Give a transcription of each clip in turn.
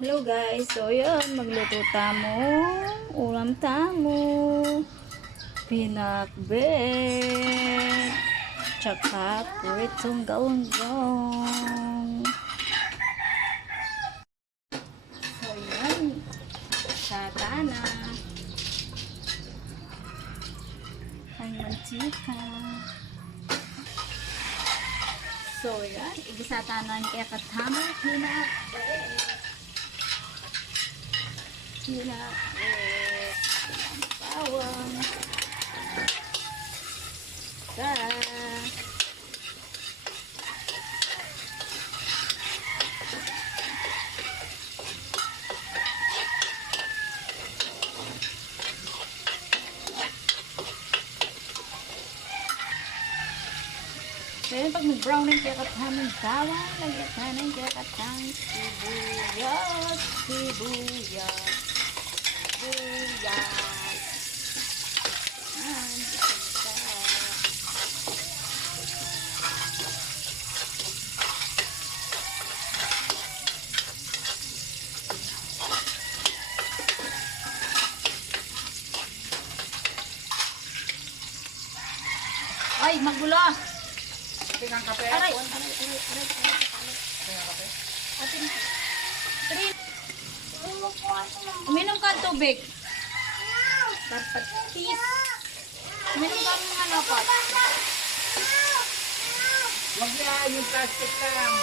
Hello guys, so yun, magluto tamo, ulam tamo, pinakbet, tsaka pritong galunggong. So yun, satana, ang mantika. So yan, igisatanan kaya katamo, pinakbet. Pinakbet, bawang, Pero pag mag-browning kaya kathamang bawang, lagyan ng kaya katang sibuyas, sibuyas. Ay, magulo! Tingnan kape. Aray! Tingnan kape. Uminom ka ng tubig. Dapat kiss. Uminom ka ng ano pot. Huwag yan, yung plastic lang.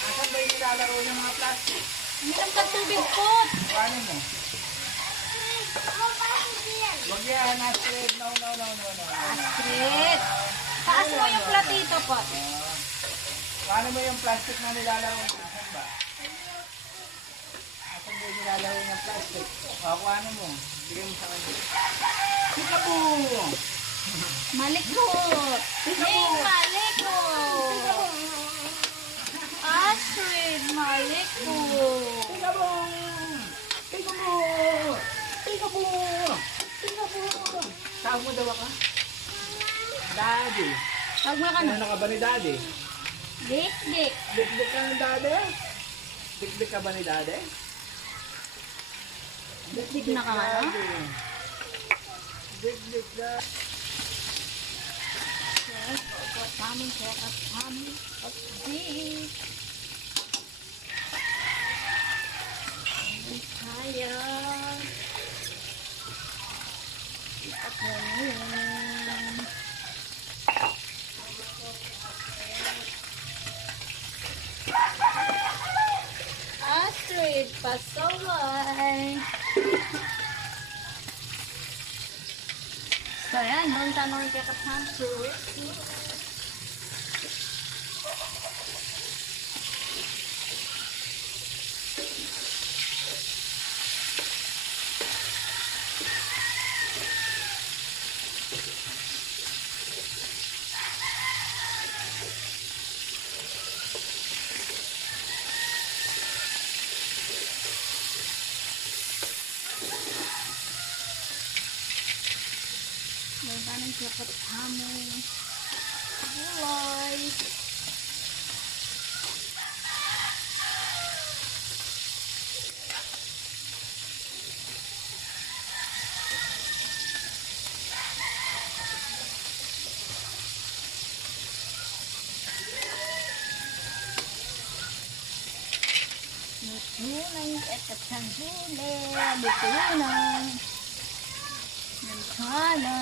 Asan ba yung nilalaro ng mga plastic? Uminom ka ng tubig pot. Paano mo? Huwag yan, Astrid. No. Astrid. Taas mo yung platito pot. Paano mo yung plastic na nilalaro? Asan ba? Asan ba yung nilalaro ng plastic? O, ano mo? Bigyan mo sa kanya. Pikabu! Malikot. Ning malikot. Astrid, malikot. Pikabu! Pikabu! Pikabu! Pikabu! Tawag mo daw ka? Daddy. Tawag mo ka na. Ano ka ba ni Daddy? Dik. Dik-dik ka ng Daddy? Dik-dik ka ba ni Daddy? Dik na ka nga. Dik-dik ka. Yes, pagkataming kaya kataming pagdik. Kaya. At ngayon. Astrid, pasaway. So yan, doon tanong kaya kataming pagdik. Doon kaya kataming gulay. Luto na katang gulay. Luto na.